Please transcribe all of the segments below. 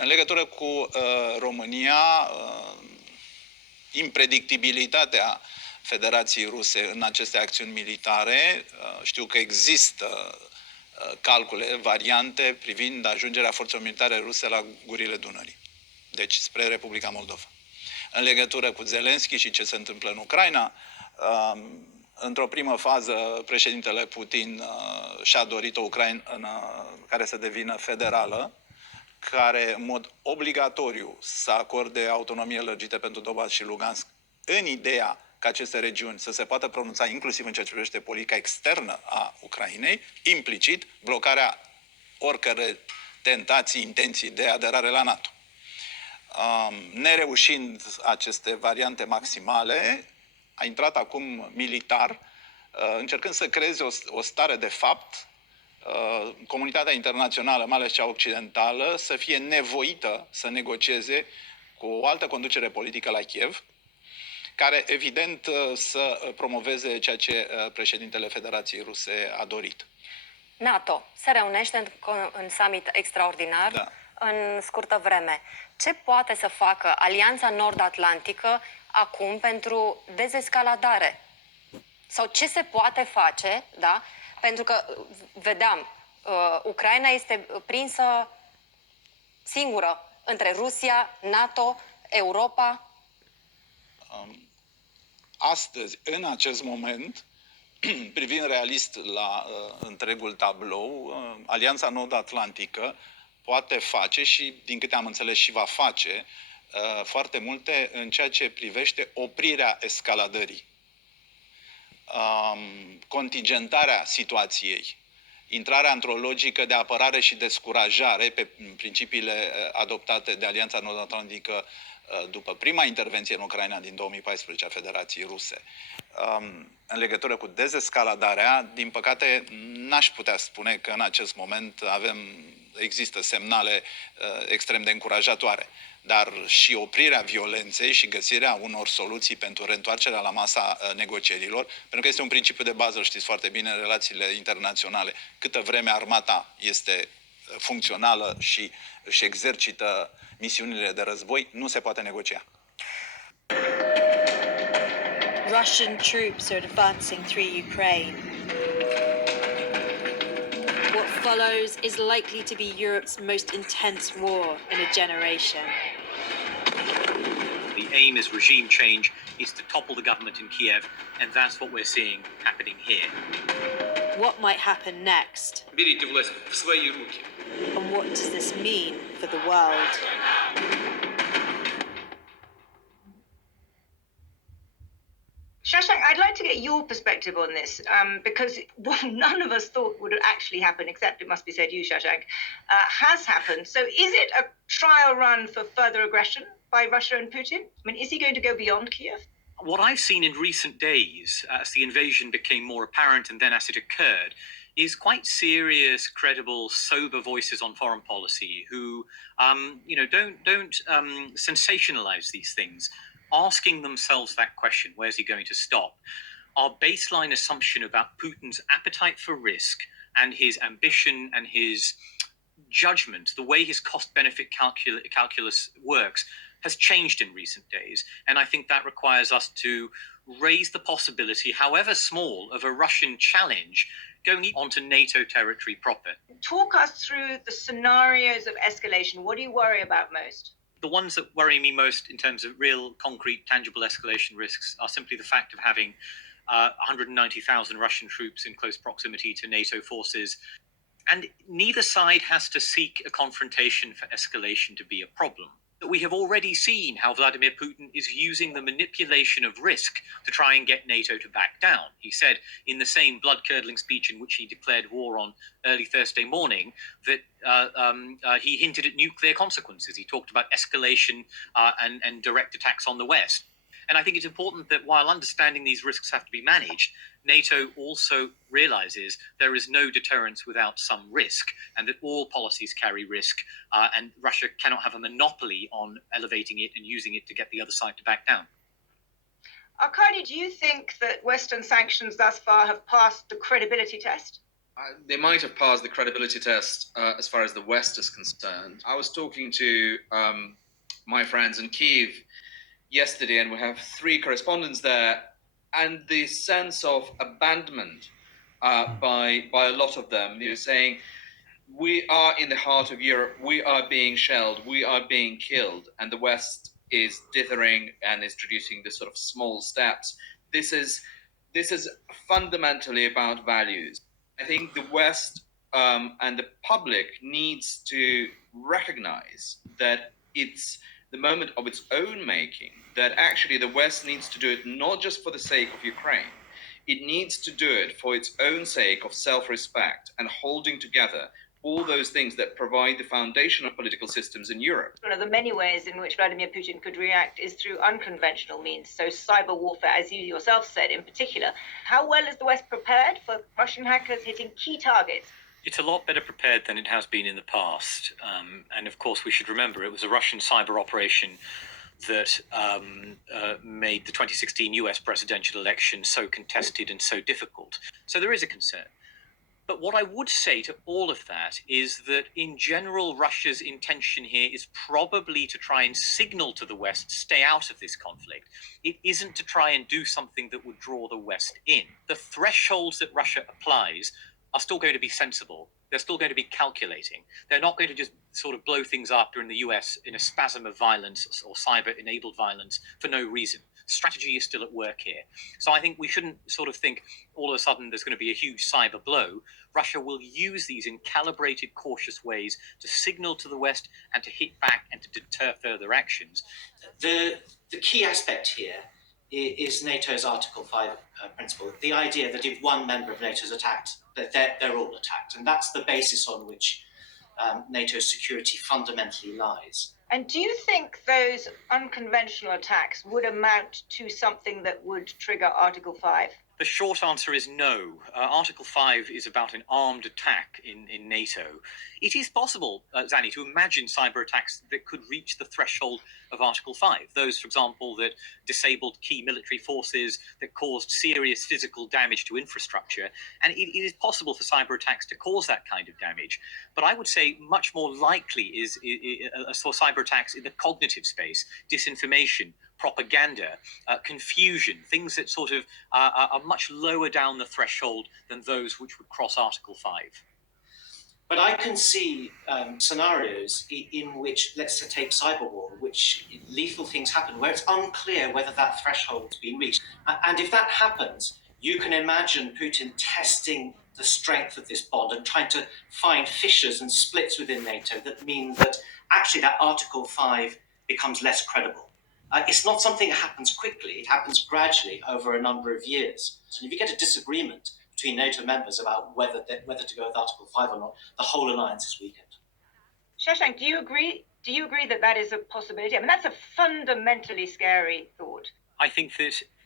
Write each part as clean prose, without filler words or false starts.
În legătură cu România, impredictibilitatea Federației Ruse în aceste acțiuni militare, știu că există calcule, variante privind ajungerea forțelor militare ruse la gurile Dunării, deci spre Republica Moldova. În legătură cu Zelenski și ce se întâmplă în Ucraina, într-o primă fază, președintele Putin și-a dorit o Ucraina care să devină federală, care în mod obligatoriu să acorde autonomie lărgită pentru Donbass și Lugansk, în ideea ca aceste regiuni să se poată pronunța inclusiv în ceea ce privește politica externă a Ucrainei, implicit blocarea oricărei tentații, intenții de aderare la NATO. Nereușind aceste variante maximale, a intrat acum militar, încercând să creeze o stare de fapt, comunitatea internațională, mai ales cea occidentală, să fie nevoită să negocieze cu o altă conducere politică la Kiev, care, evident, să promoveze ceea ce președintele Federației Ruse a dorit. NATO se reunește în summit extraordinar în scurtă vreme. Ce poate să facă Alianța Nord-Atlantică acum pentru dezescaladare? Sau ce se poate face, da? Pentru că, vedeam, Ucraina este prinsă singură între Rusia, NATO, Europa. Astăzi, în acest moment, privind realist la întregul tablou, Alianța Nord-Atlantică poate face și, din câte am înțeles, și va face foarte multe în ceea ce privește oprirea escaladării, contingentarea situației, intrarea într-o logică de apărare și descurajare pe principiile adoptate de Alianța Nord-Atlantică după prima intervenție în Ucraina din 2014 a Federației Ruse. În legătură cu dezescaladarea, din păcate, n-aș putea spune că în acest moment există semnale extrem de încurajatoare. Dar și oprirea violenței și găsirea unor soluții pentru reîntoarcerea la masa negocierilor, pentru că este un principiu de bază, știți foarte bine, în relațiile internaționale. Câtă vreme armata este funcțională și își exercită misiunile de război, nu se poate negocia. Russian troops are advancing through Ukraine. What follows is likely to be Europe's most intense war in a generation. The aim is regime change, is to topple the government in Kiev, and that's what we're seeing happening here. What might happen next? Берите власть в свои руки. And what does this mean for the world? Shashank, I'd like to get your perspective on this, because what none of us thought would actually happen, except it must be said you, Shashank, has happened. So is it a trial run for further aggression by Russia and Putin? I mean, is he going to go beyond Kiev? What I've seen in recent days, as the invasion became more apparent and then as it occurred, is quite serious, credible, sober voices on foreign policy who, don't sensationalize these things, asking themselves that question, where's he going to stop? Our baseline assumption about Putin's appetite for risk and his ambition and his judgment, the way his cost-benefit calculus works, has changed in recent days. And I think that requires us to raise the possibility, however small, of a Russian challenge going onto NATO territory proper. Talk us through the scenarios of escalation. What do you worry about most? The ones that worry me most in terms of real, concrete, tangible escalation risks are simply the fact of having 190,000 Russian troops in close proximity to NATO forces. And neither side has to seek a confrontation for escalation to be a problem. We have already seen how Vladimir Putin is using the manipulation of risk to try and get NATO to back down. He said in the same blood-curdling speech in which he declared war on early Thursday morning that he hinted at nuclear consequences. He talked about escalation and direct attacks on the West. And I think it's important that while understanding these risks have to be managed, NATO also realizes there is no deterrence without some risk, and that all policies carry risk, and Russia cannot have a monopoly on elevating it and using it to get the other side to back down. Arkady, do you think that Western sanctions thus far have passed the credibility test? They might have passed the credibility test as far as the West is concerned. I was talking to my friends in Kyiv yesterday, and we have 3 correspondents there, and the sense of abandonment by a lot of them, saying, we are in the heart of Europe, we are being shelled, we are being killed, and the West is dithering and is introducing this sort of small steps. This is fundamentally about values. I think the West and the public needs to recognize that it's the moment of its own making, that actually the West needs to do it not just for the sake of Ukraine. It needs to do it for its own sake of self-respect and holding together all those things that provide the foundation of political systems in Europe. One of the many ways in which Vladimir Putin could react is through unconventional means, so cyber warfare, as you yourself said in particular. How well is the West prepared for Russian hackers hitting key targets? It's a lot better prepared than it has been in the past. And of course, we should remember it was a Russian cyber operation that made the 2016 US presidential election so contested and so difficult. So there is a concern. But what I would say to all of that is that in general, Russia's intention here is probably to try and signal to the West, stay out of this conflict. It isn't to try and do something that would draw the West in. The thresholds that Russia applies are still going to be sensible. They're still going to be calculating. They're not going to just sort of blow things up during the US in a spasm of violence or cyber-enabled violence for no reason. Strategy is still at work here. So I think we shouldn't sort of think all of a sudden there's going to be a huge cyber blow. Russia will use these in calibrated, cautious ways to signal to the West and to hit back and to deter further actions. The key aspect here is NATO's Article 5 principle, the idea that if one member of NATO is attacked, that they're all attacked. And that's the basis on which NATO's security fundamentally lies. And do you think those unconventional attacks would amount to something that would trigger Article 5? The short answer is no. Article 5 is about an armed attack in NATO. It is possible, Zanny, to imagine cyber attacks that could reach the threshold of Article 5. Those, for example, that disabled key military forces, that caused serious physical damage to infrastructure. And it is possible for cyber attacks to cause that kind of damage. But I would say much more likely is for cyber attacks in the cognitive space, disinformation, propaganda, confusion, things that sort of are much lower down the threshold than those which would cross Article 5. But I can see scenarios in which, let's take cyber war, which lethal things happen, where it's unclear whether that threshold's been reached. And if that happens, you can imagine Putin testing the strength of this bond and trying to find fissures and splits within NATO that mean that actually that Article 5 becomes less credible. It's not something that happens quickly. It happens gradually over a number of years. So if you get a disagreement between NATO members about whether to go with Article 5 or not, the whole alliance is weakened. Shashank, do you agree that that is a possibility? I mean, that's a fundamentally scary thought. I think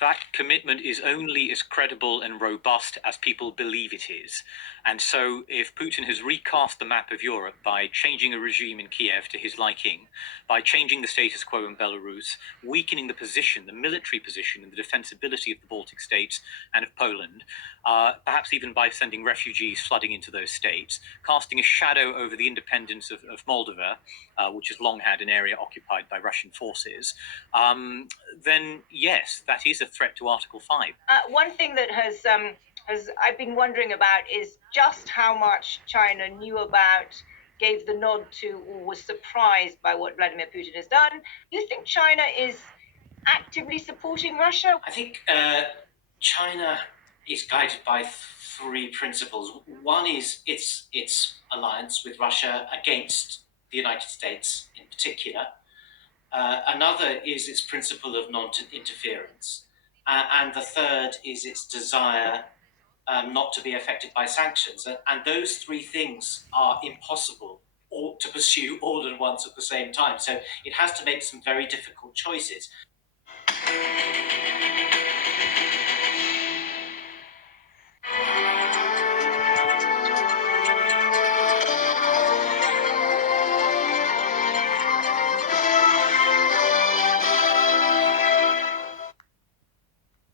that commitment is only as credible and robust as people believe it is. And so if Putin has recast the map of Europe by changing a regime in Kiev to his liking, by changing the status quo in Belarus, weakening the position, the military position and the defensibility of the Baltic states and of Poland, perhaps even by sending refugees flooding into those states, casting a shadow over the independence of Moldova, which has long had an area occupied by Russian forces, then yes, that is a threat to Article 5. One thing that has I've been wondering about is just how much China knew about, gave the nod to, or was surprised by what Vladimir Putin has done. Do you think China is actively supporting Russia? I think China is guided by 3 principles. One is its alliance with Russia against the United States in particular. Another is its principle of non-interference. And the third is its desire not to be affected by sanctions. And those 3 things are impossible to pursue all at once at the same time. So it has to make some very difficult choices.